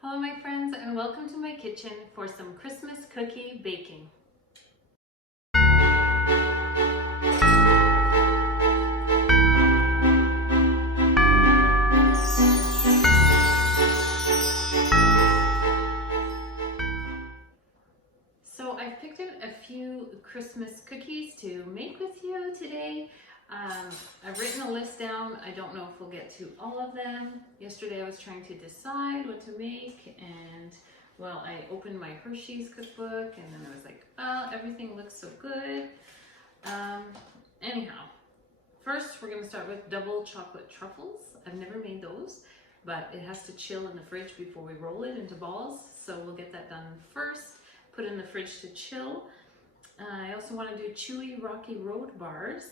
Hello my friends, and welcome to my kitchen for some Christmas cookie baking. So I've picked out a few Christmas cookies to make with you today. I've written a list down. I don't know if we'll get to all of them. Yesterday I was trying to decide what to make, and well, I opened my Hershey's cookbook and then I was like, oh, everything looks so good. Anyhow, first we're going to start with double chocolate truffles. I've never made those, but it has to chill in the fridge before we roll it into balls. So we'll get that done first, put it in the fridge to chill. I also want to do Chewy Rocky Road bars.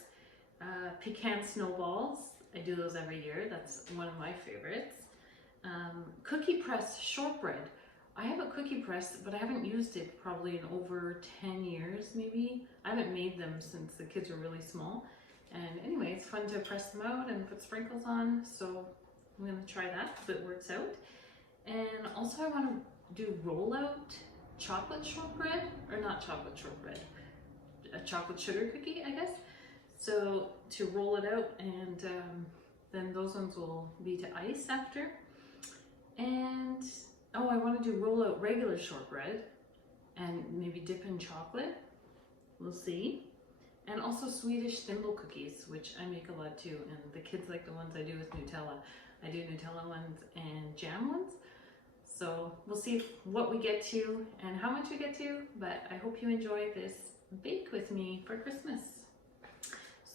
Pecan Snowballs, I do those every year, that's one of my favorites. Cookie press shortbread. I have a cookie press, but I haven't used it probably in over 10 years maybe. I haven't made them since the kids were really small. And anyway, it's fun to press them out and put sprinkles on, so I'm going to try that if it works out. And also I want to do rollout chocolate shortbread, or not chocolate shortbread, a chocolate sugar cookie, I guess. So to roll it out, and then those ones will be to ice after. And oh, I want to do roll out regular shortbread and maybe dip in chocolate. We'll see. And also Swedish thimble cookies, which I make a lot too, and the kids like the ones I do with Nutella. I do Nutella ones and jam ones. So we'll see what we get to and how much we get to, but I hope you enjoy this bake with me for Christmas.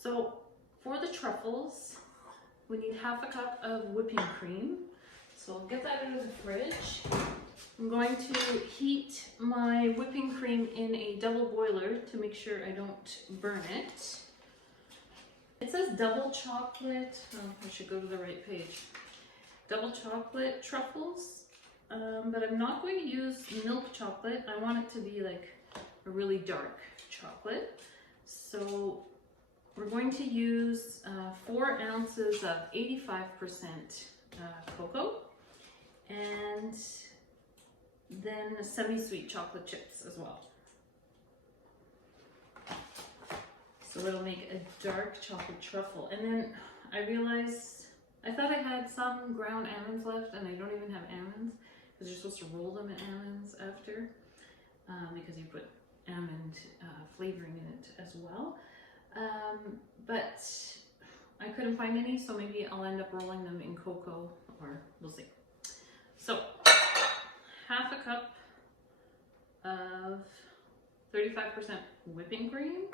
So for the truffles, we need half a cup of whipping cream. So I'll get that out of the fridge. I'm going to heat my whipping cream in a double boiler to make sure I don't burn it. It says double chocolate, oh, I should go to the right page. Double chocolate truffles, but I'm not going to use milk chocolate. I want it to be like a really dark chocolate. So we're going to use 4 ounces of 85% cocoa, and then semi-sweet chocolate chips as well. So it'll make a dark chocolate truffle. And then I realized, I thought I had some ground almonds left, and I don't even have almonds, because you're supposed to roll them in almonds after, because you put almond flavoring in it as well. But I couldn't find any, so maybe I'll end up rolling them in cocoa, or we'll see. So half a cup of 35% whipping cream.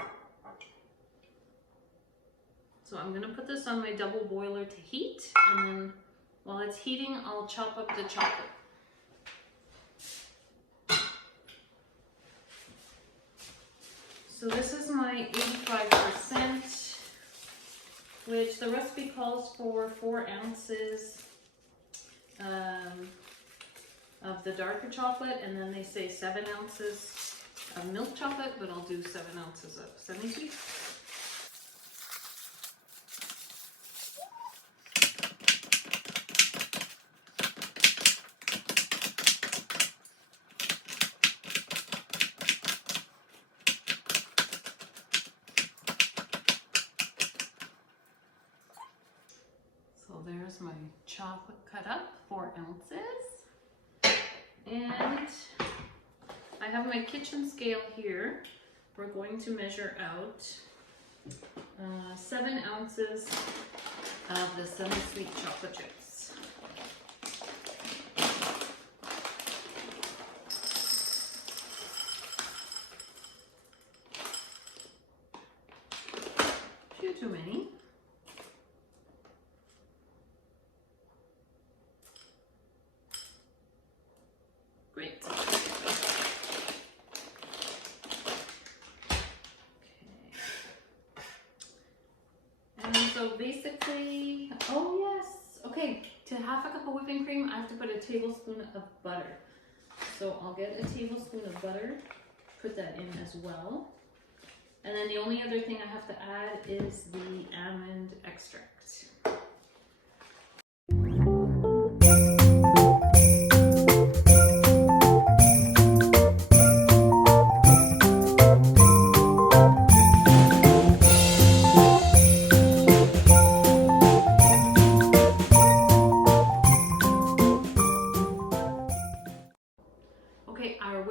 So I'm gonna put this on my double boiler to heat, and then while it's heating, I'll chop up the chocolate. So this is my 85%, which the recipe calls for 4 ounces of the darker chocolate, and then they say 7 ounces of milk chocolate, but I'll do 7 ounces of semi-sweet. There's my chocolate cut up, 4 ounces. And I have my kitchen scale here. We're going to measure out 7 ounces of the semi-sweet chocolate chips. Too many. Great. Okay. And so basically, oh yes, okay, to half a cup of whipping cream, I have to put a tablespoon of butter. So I'll get a tablespoon of butter, put that in as well. And then the only other thing I have to add is the almond extract.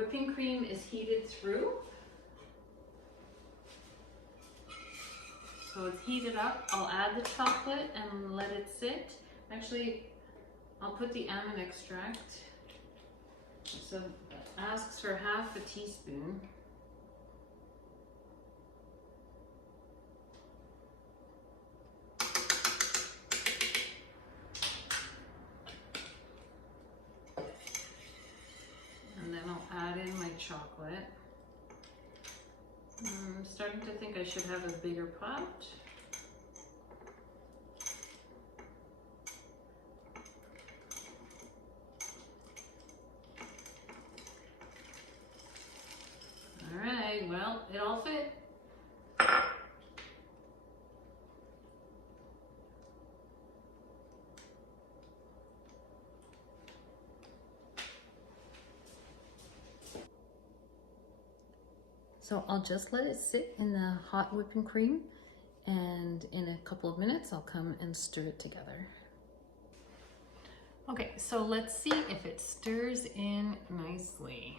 whipping cream is heated through. So it's heated up. I'll add the chocolate and let it sit. Actually, I'll put the almond extract. So it asks for half a teaspoon. And then I'll add in my chocolate. I'm starting to think I should have a bigger pot. All right, well, it all fit. So I'll just let it sit in the hot whipping cream, and in a couple of minutes I'll come and stir it together. Okay, so let's see if it stirs in nicely.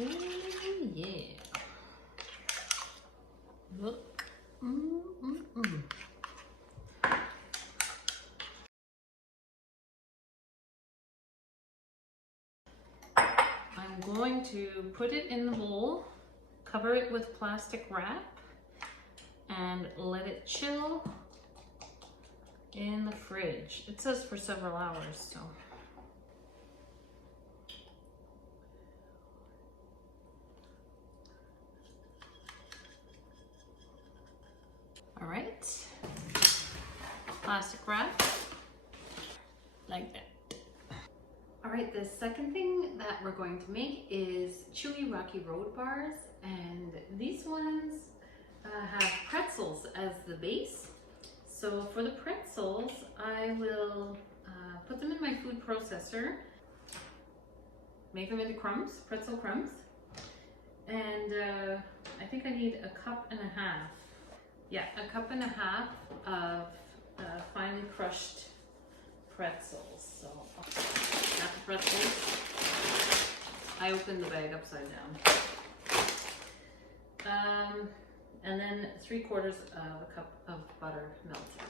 Ooh, yeah. Look. I'm going to put it in the bowl, cover it with plastic wrap, and let it chill in the fridge. It says for several hours, so. All right, plastic wrap, like that. All right, the second thing that we're going to make is Chewy Rocky Road bars, and these ones have pretzels as the base. So for the pretzels, I will put them in my food processor, make them into crumbs, pretzel crumbs, and I think I need a cup and a half. Yeah, a cup and a half of finely crushed pretzels. So got the pretzels. I opened the bag upside down. And then 3/4 of a cup of butter melted.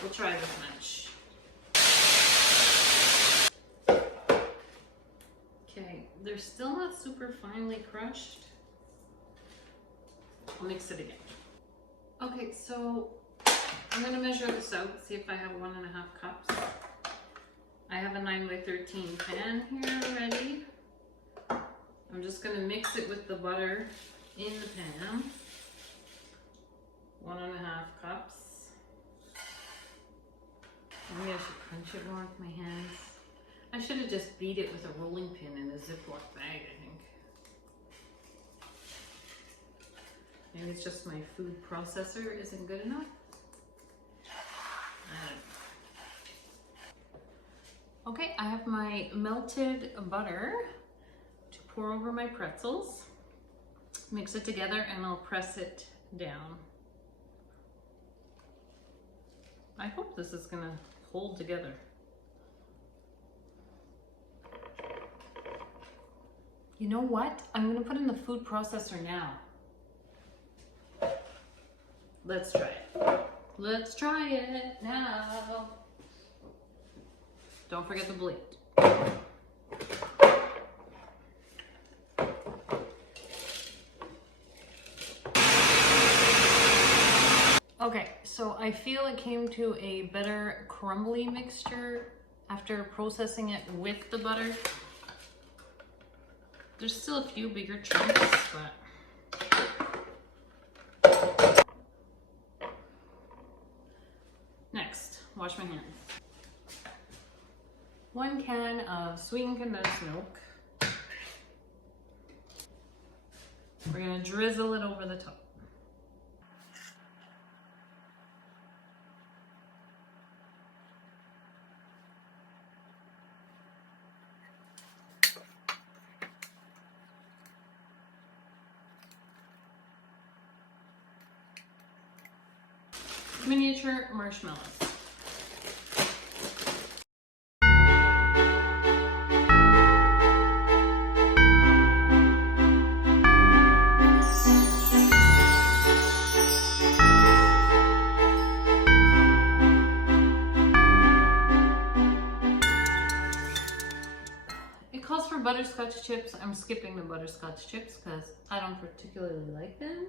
We'll try this much. Okay, they're still not super finely crushed. I'll mix it again. Okay, so I'm gonna measure this out, see if I have 1.5 cups. I have a 9x13 pan here ready. I'm just gonna mix it with the butter in the pan. 1.5 cups. Maybe I should crunch it more with my hands. I should have just beat it with a rolling pin in a Ziploc bag, I think. Maybe it's just my food processor isn't good enough. Okay, I have my melted butter to pour over my pretzels. Mix it together and I'll press it down. I hope this is gonna hold together. You know what? I'm gonna put in the food processor now. Let's try it. Let's try it now. Don't forget the blade. Okay, so I feel it came to a better crumbly mixture after processing it with the butter. There's still a few bigger chunks, but. Next, wash my hands. 1 can of sweetened condensed milk. We're gonna drizzle it over the top. . miniature marshmallows. It calls for butterscotch chips. I'm skipping the butterscotch chips because I don't particularly like them.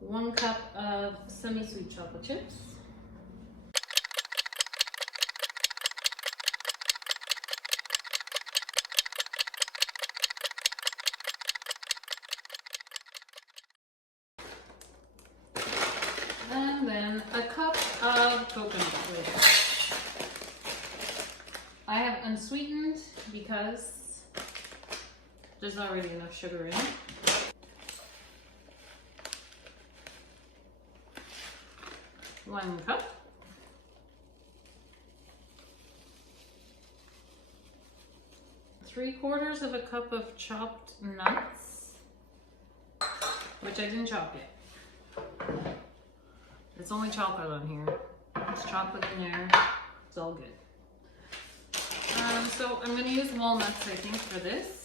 1 cup of semi-sweet chocolate chips. And then a cup of coconut oil. I have unsweetened because there's already enough sugar in it. One cup. Three-quarters of a cup of chopped nuts, which I didn't chop yet. It's only chocolate on here. There's chocolate in there. It's all good. So I'm going to use walnuts, I think, for this.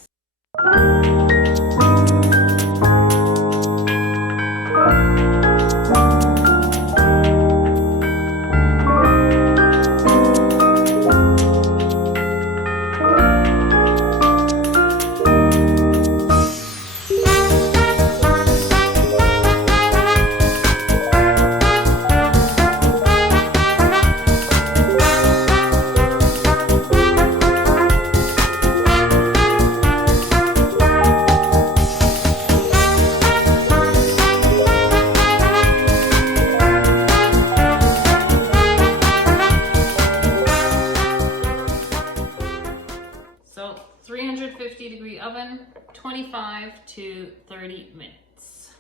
So 350-degree oven, 25 to 30 minutes.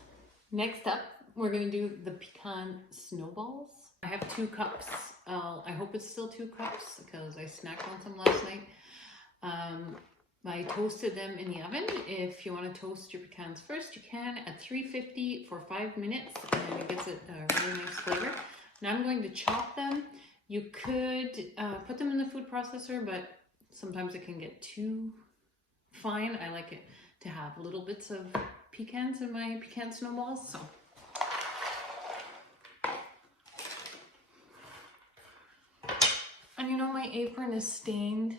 Next up, we're gonna do the pecan snowballs. I have 2 cups. I hope it's still 2 cups because I snacked on some last night. I toasted them in the oven. If you want to toast your pecans first, you can at 350 for 5 minutes, and it gives it a really nice flavor. Now I'm going to chop them. You could put them in the food processor, but sometimes it can get too fine. I like it to have little bits of pecans in my pecan snowballs. So and you know, my apron is stained,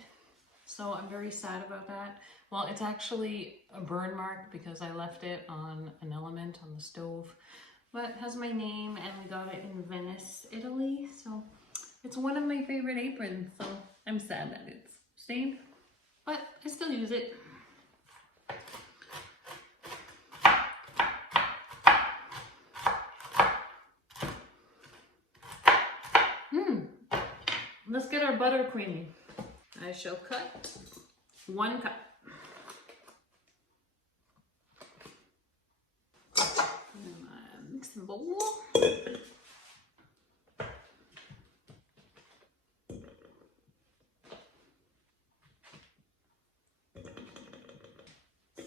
so I'm very sad about that. Well, it's actually a burn mark because I left it on an element on the stove, but it has my name and we got it in Venice, Italy. So it's one of my favorite aprons, so I'm sad that it's stained, but I still use it. Let's get our butter creamy. I shall cut 1 cup. In my mixing bowl.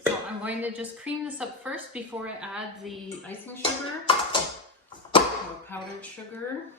So I'm going to just cream this up first before I add the icing sugar or powdered sugar.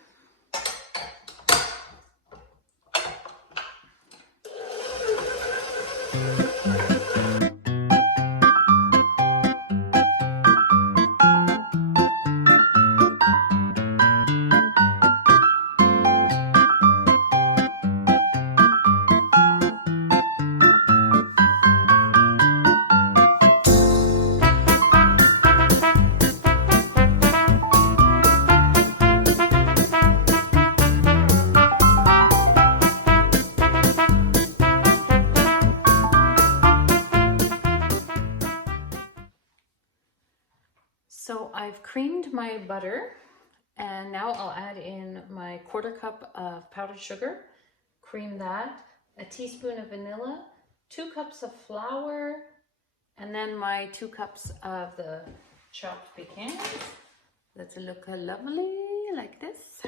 So I've creamed my butter, and now I'll add in my 1/4 cup of powdered sugar, cream that, a teaspoon of vanilla, 2 cups of flour, and then my 2 cups of the chopped pecans. Let's look lovely like this.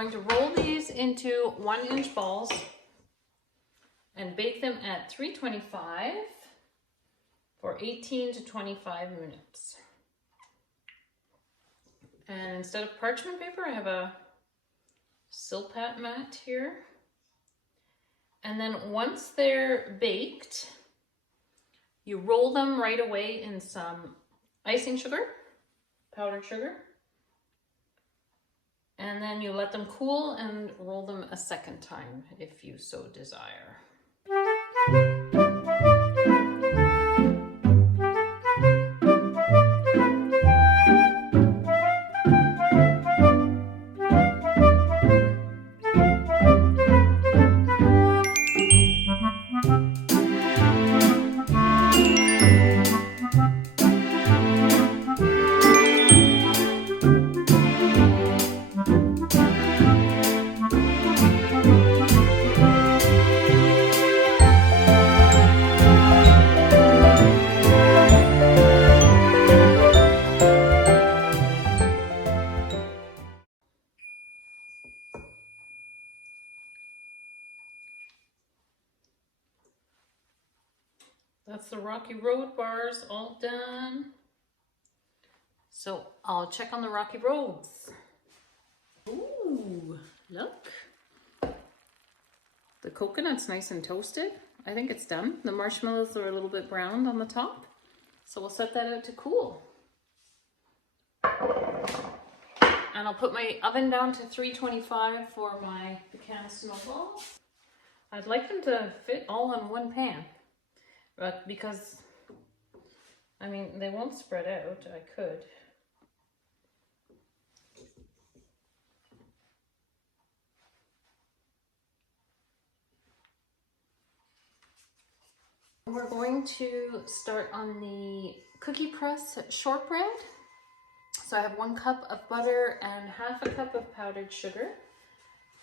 going to roll these into 1-inch balls and bake them at 325 for 18 to 25 minutes. And instead of parchment paper, I have a Silpat mat here. And then once they're baked, you roll them right away in some icing sugar, powdered sugar. And then you let them cool and roll them a second time if you so desire. That's the Rocky Road bars all done. So I'll check on the Rocky Roads. Ooh, look. The coconut's nice and toasted. I think it's done. The marshmallows are a little bit browned on the top. So we'll set that out to cool. And I'll put my oven down to 325 for my pecan snowballs. I'd like them to fit all in one pan. But because, I mean, they won't spread out. I could. We're going to start on the cookie press shortbread. So I have 1 cup of butter and half a cup of powdered sugar.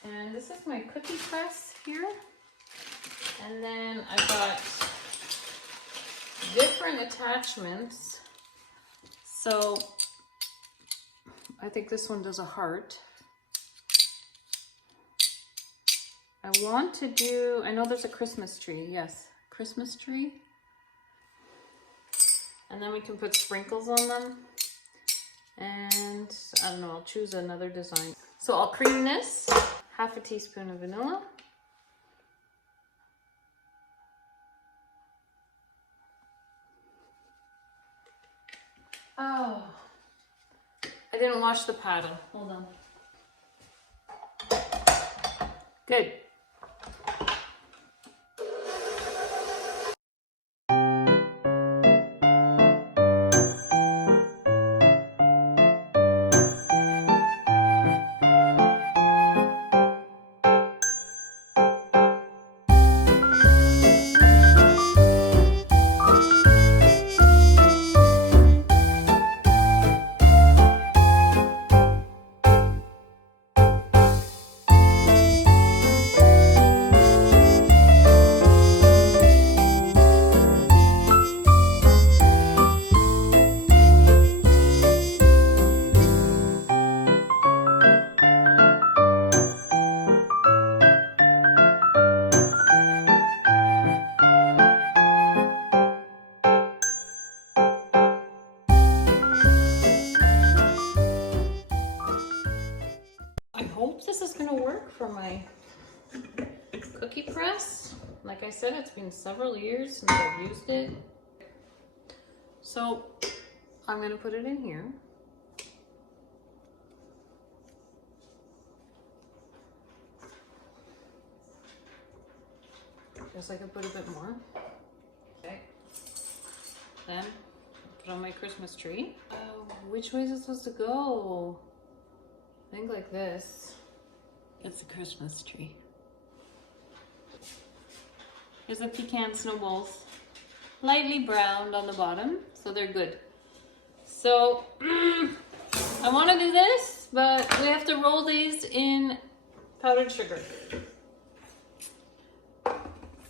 And this is my cookie press here. And then I've got different attachments. So I think this one does a heart. I want to do, I know there's a Christmas tree, yes, Christmas tree. And then we can put sprinkles on them. And I don't know, I'll choose another design. So I'll cream this, half a teaspoon of vanilla. Oh, I didn't wash the paddle. Hold on. Good. This is going to work for my cookie press. Like I said, it's been several years since I've used it. So I'm going to put it in here. Guess I could put a bit more. Okay. Then put on my Christmas tree. Which way is it supposed to go? I think like this. That's the Christmas tree. Here's the pecan snowballs. Lightly browned on the bottom, so they're good. So, I want to do this, but we have to roll these in powdered sugar.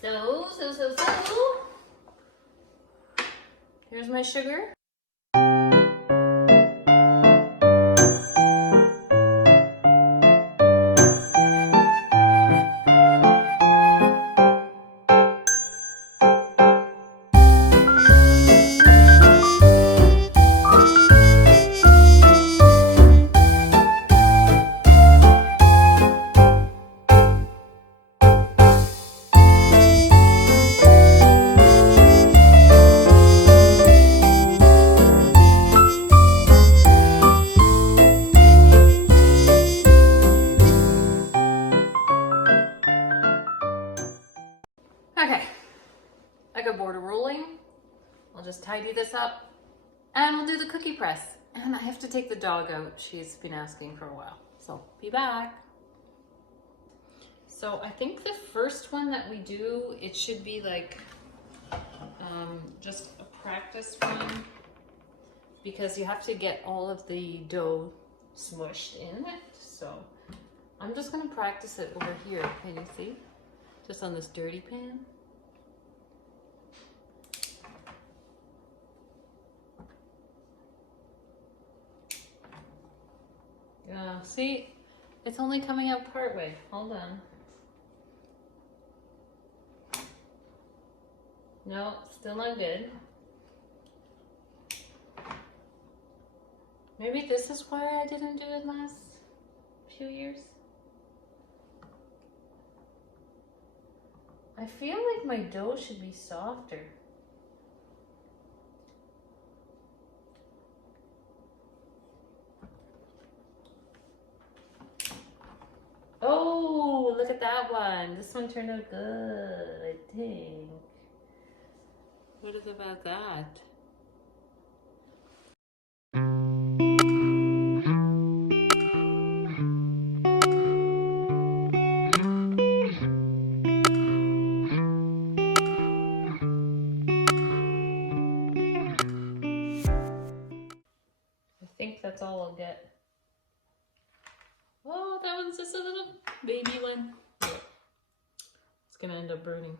So. Here's my sugar. mega board rolling. I'll just tidy this up and we'll do the cookie press. And I have to take the dog out. She's been asking for a while. So be back. So I think the first one that we do, it should be like just a practice one, because you have to get all of the dough smushed in it. So I'm just gonna practice it over here. Can you see? Just on this dirty pan. Yeah, see? It's only coming out part way. Hold on. No, still not good. Maybe this is why I didn't do it last few years. I feel like my dough should be softer. Oh, look at that one. This one turned out good, I think. What is about that? I think that's all I'll get. Oh, that one's just a little baby one. It's gonna end up burning.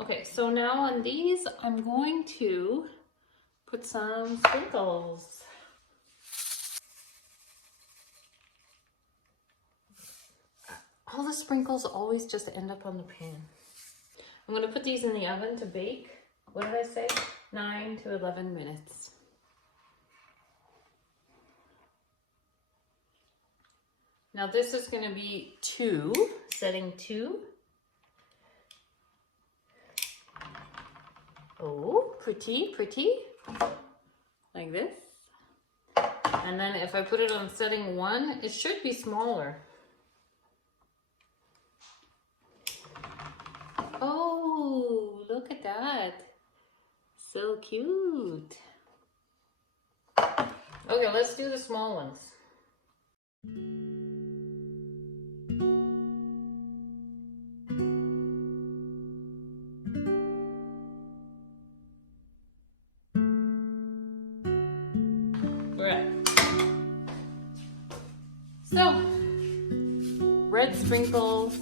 Okay, so now on these, I'm going to put some sprinkles. All the sprinkles always just end up on the pan. I'm gonna put these in the oven to bake. What did I say? 9 to 11 minutes. Now this is gonna be 2, setting 2. Oh, pretty, pretty, like this. And then if I put it on setting 1, it should be smaller. Oh, look at that. So cute. Okay, let's do the small ones. So, red sprinkles.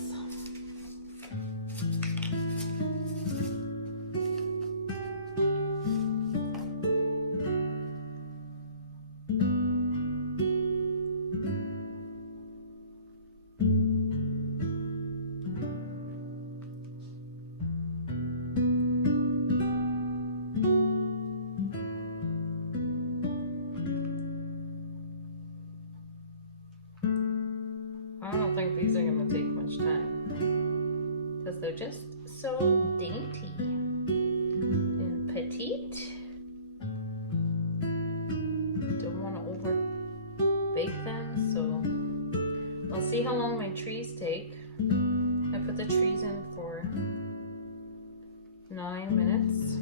I don't think these are going to take much time because they're just so dainty and petite. Don't want to over bake them, so I'll see how long my trees take. I put the trees in for 9 minutes.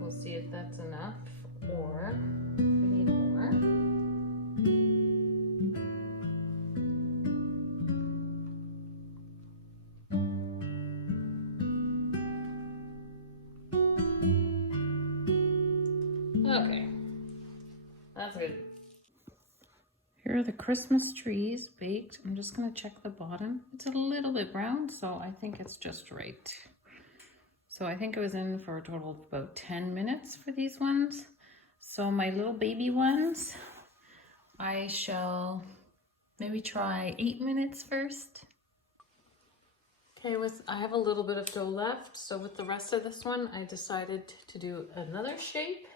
We'll see if that's enough or we need more. Okay, that's good. Here are the Christmas trees baked. I'm just gonna check the bottom. It's a little bit brown, so I think it's just right. So I think I was in for a total of about 10 minutes for these ones. So my little baby ones, I shall maybe try 8 minutes first. Okay, I have a little bit of dough left, so with the rest of this one, I decided to do another shape.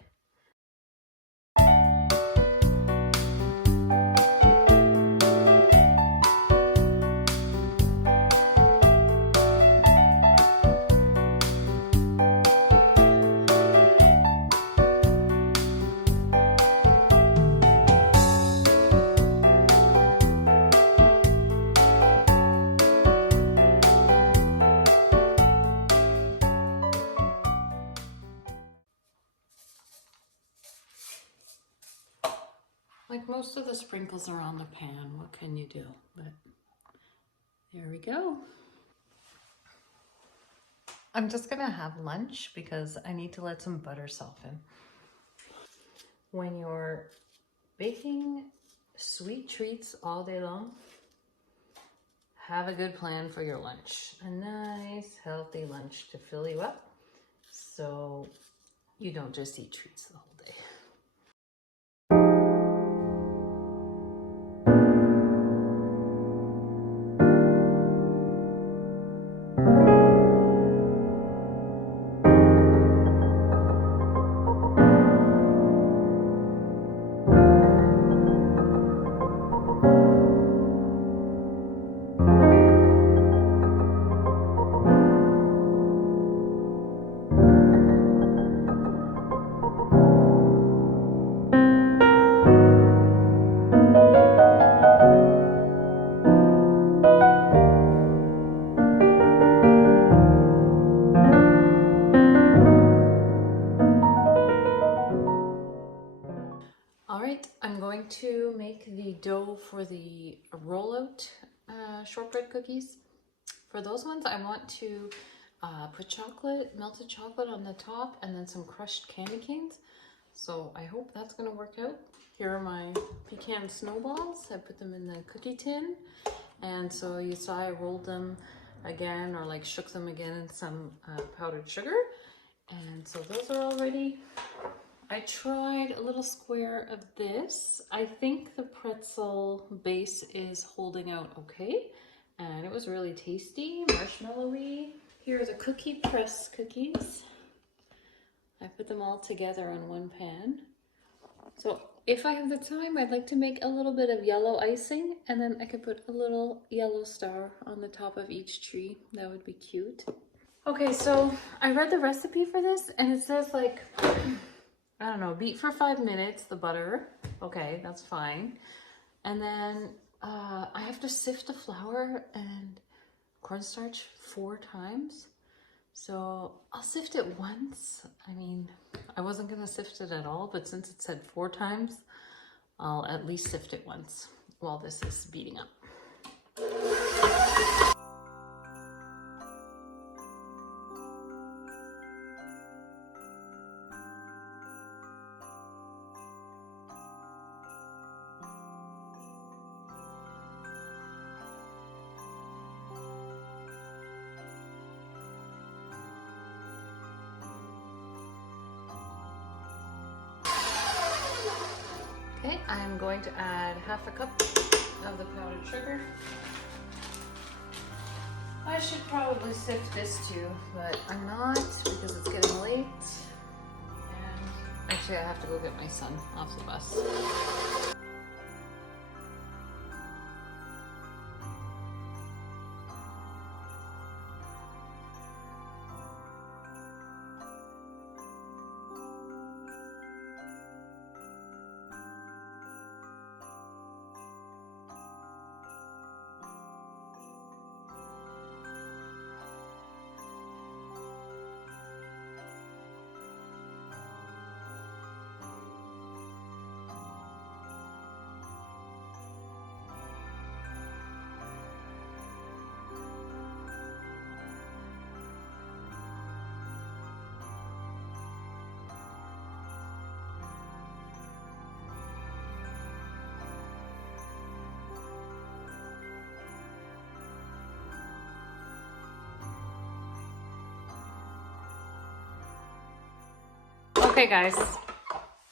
Like most of the sprinkles are on the pan, what can you do? But there we go. I'm just gonna have lunch because I need to let some butter soften. When you're baking sweet treats all day long, have a good plan for your lunch. A nice, healthy lunch to fill you up so you don't just eat treats the whole day. All right, I'm going to make the dough for the rollout shortbread cookies. For those ones, I want to put chocolate, melted chocolate on the top, and then some crushed candy canes. So I hope that's gonna work out. Here are my pecan snowballs. I put them in the cookie tin. And so you saw I rolled them again, or like shook them again in some powdered sugar. And so those are all ready. I tried a little square of this. I think the pretzel base is holding out okay. And it was really tasty, marshmallowy. Here are the cookie press cookies. I put them all together on one pan. So if I have the time, I'd like to make a little bit of yellow icing, and then I could put a little yellow star on the top of each tree. That would be cute. Okay, so I read the recipe for this, and it says like, I don't know, beat for 5 minutes, the butter. Okay, that's fine. And then I have to sift the flour and cornstarch 4 times. So I'll sift it once. I mean, I wasn't gonna sift it at all, but since it said 4 times, I'll at least sift it once while this is beating up. Okay, I'm going to add 1/2 cup of the powdered sugar. I should probably sift this too, but I'm not because it's getting late. And actually I have to go get my son off the bus. Okay guys,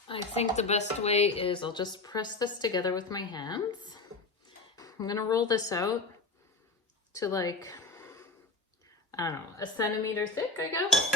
I think the best way is I'll just press this together with my hands. I'm gonna roll this out to like, I don't know, 1 centimeter thick, I guess.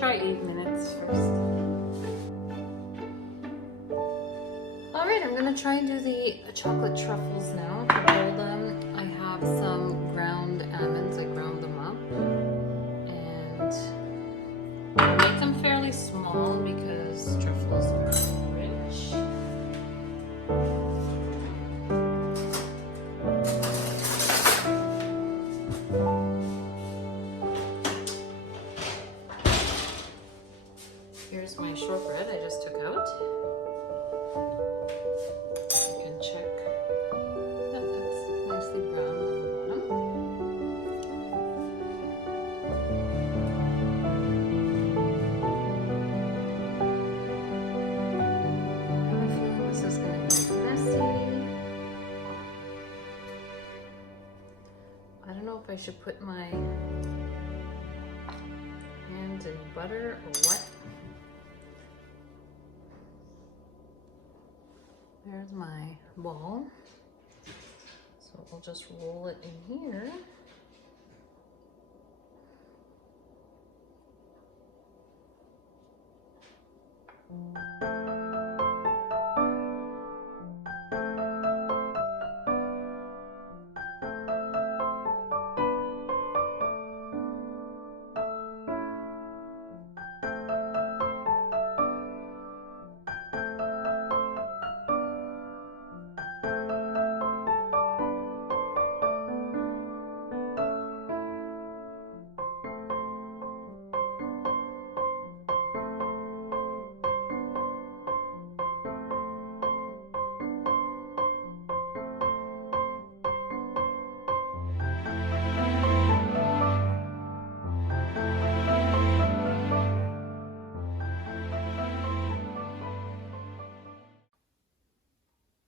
try 8 minutes first. Alright, I'm gonna try and do the chocolate truffles now. To roll them, I have some ground almonds. I ground them up. And I make them fairly small because truffles are rich. Here's my shortbread I just took out. You can check that it's nicely brown on the bottom. I have a feeling this is going to be messy. I don't know if I should put my hands in butter or what. There's my ball. So we'll just roll it in here.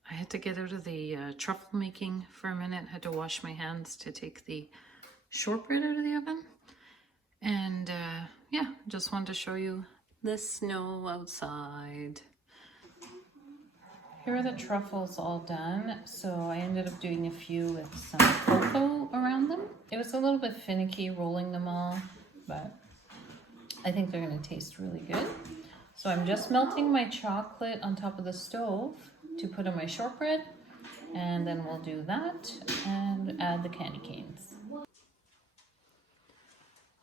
I had to get out of the truffle making for a minute. I had to wash my hands to take the shortbread out of the oven. And yeah, just wanted to show you the snow outside. Here are the truffles all done. So I ended up doing a few with some cocoa around them. It was a little bit finicky rolling them all, but I think they're gonna taste really good. So I'm just melting my chocolate on top of the stove to put on my shortbread, and then we'll do that and add the candy canes.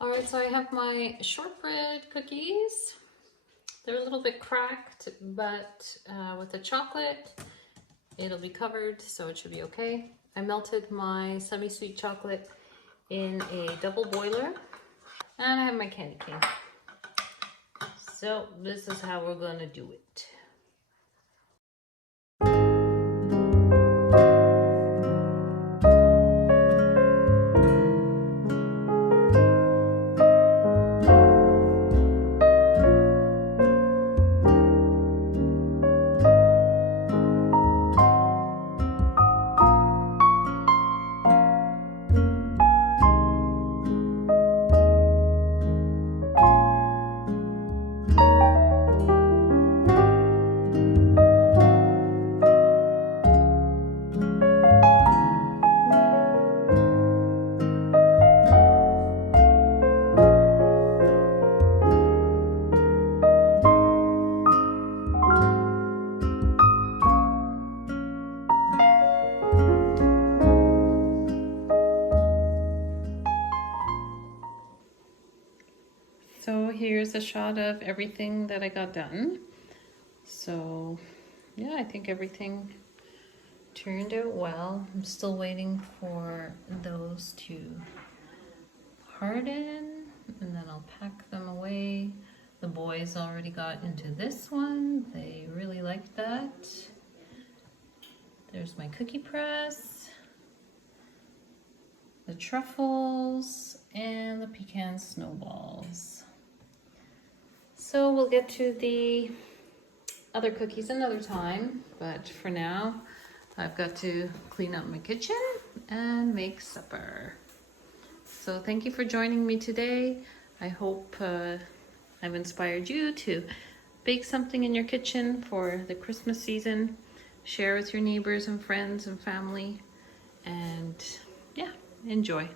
All right, so I have my shortbread cookies. They're a little bit cracked, but with the chocolate, it'll be covered, so it should be okay. I melted my semi-sweet chocolate in a double boiler, and I have my candy cane. So this is how we're gonna do it. So here's a shot of everything that I got done. So yeah, I think everything turned out well. I'm still waiting for those to harden, and then I'll pack them away. The boys already got into this one. They really liked that. There's my cookie press, the truffles, and the pecan snowballs. So we'll get to the other cookies another time, but for now I've got to clean up my kitchen and make supper. So thank you for joining me today. I hope I've inspired you to bake something in your kitchen for the Christmas season. Share with your neighbors and friends and family, and yeah, enjoy.